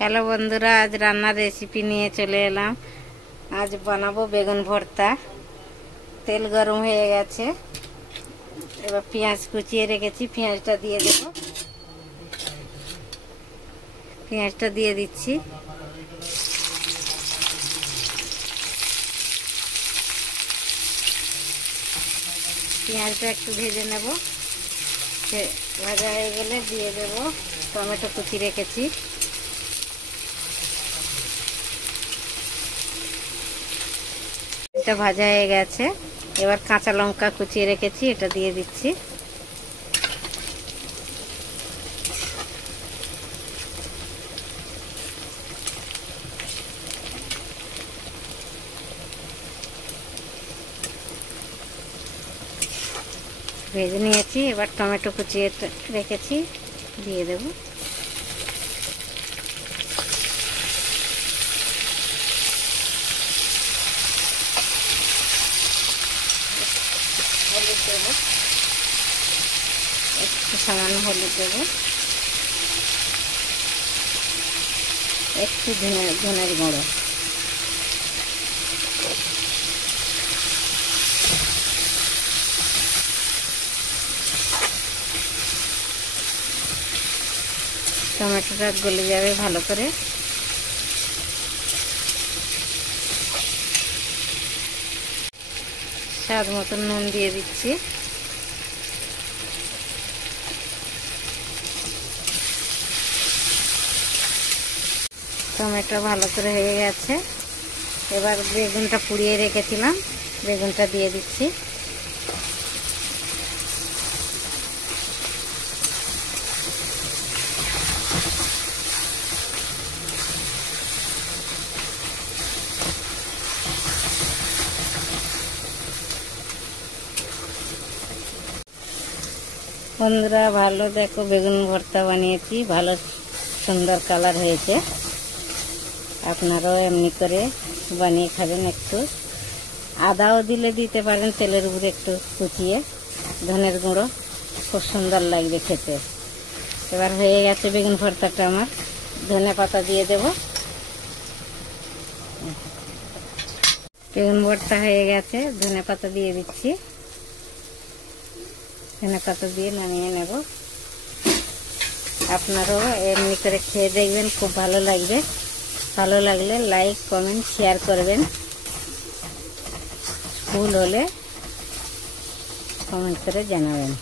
Hello বন্ধুরা, আজ রান্নার রেসিপি নিয়ে চলে এলাম। আজ বানাবো বেগুন ভর্তা। তেল গরম হয়ে গেছে, এবার পেঁয়াজ কুচিয়ে রেখেছি, পেঁয়াজটা দিয়ে দেব। পেঁয়াজটা দিয়ে দিচ্ছি। পেঁয়াজটা একটু ভেজে নেব। ভাজা হয়ে গেলে দিয়ে দেব টমেটো কুচি রেখেছি। এটা ভাজা হয়ে গেছে, এবার কাঁচা লঙ্কা কুচিয়ে রেখেছি, এটা দিয়ে দিচ্ছি। ভেজে নিয়েছি, এবার টমেটো কুচিয়ে রেখেছি, দিয়ে দেব। হলুদ দেব, একটু সামান্য হলুদ দেব, একটু ধনের গুঁড়ো, টমেটোটা গলে যাবে ভালো করে। স্বাদ মতন নুন দিয়ে দিচ্ছি। টমেটো ভালো করে হয়ে গেছে, এবার বেগুনটা পুড়িয়ে রেখেছিলাম, বেগুনটা দিয়ে দিচ্ছি। বন্ধুরা ভালো দেখো, বেগুন ভর্তা বানিয়েছি, ভালো সুন্দর কালার হয়েছে। আপনারাও এমনি করে বানিয়ে খাবেন। একটু আদাও দিতে পারেন, তেলের উপরে একটু কুচিয়ে, ধনের গুঁড়ো, খুব সুন্দর লাগবে খেতে। এবার হয়ে গেছে বেগুন ভর্তাটা আমার। ধনে পাতা দিয়ে দেব। বেগুন ভর্তা হয়ে গেছে, ধনে পাতা দিয়ে দিচ্ছি। ধনে পাতা দিয়ে নামিয়ে নেব। আপনারাও এমনি করে খেয়ে দেখবেন, খুব ভালো লাগবে। ভালো লাগলে লাইক, কমেন্ট, শেয়ার করবেন। ভুল হলে কমেন্ট করে জানাবেন।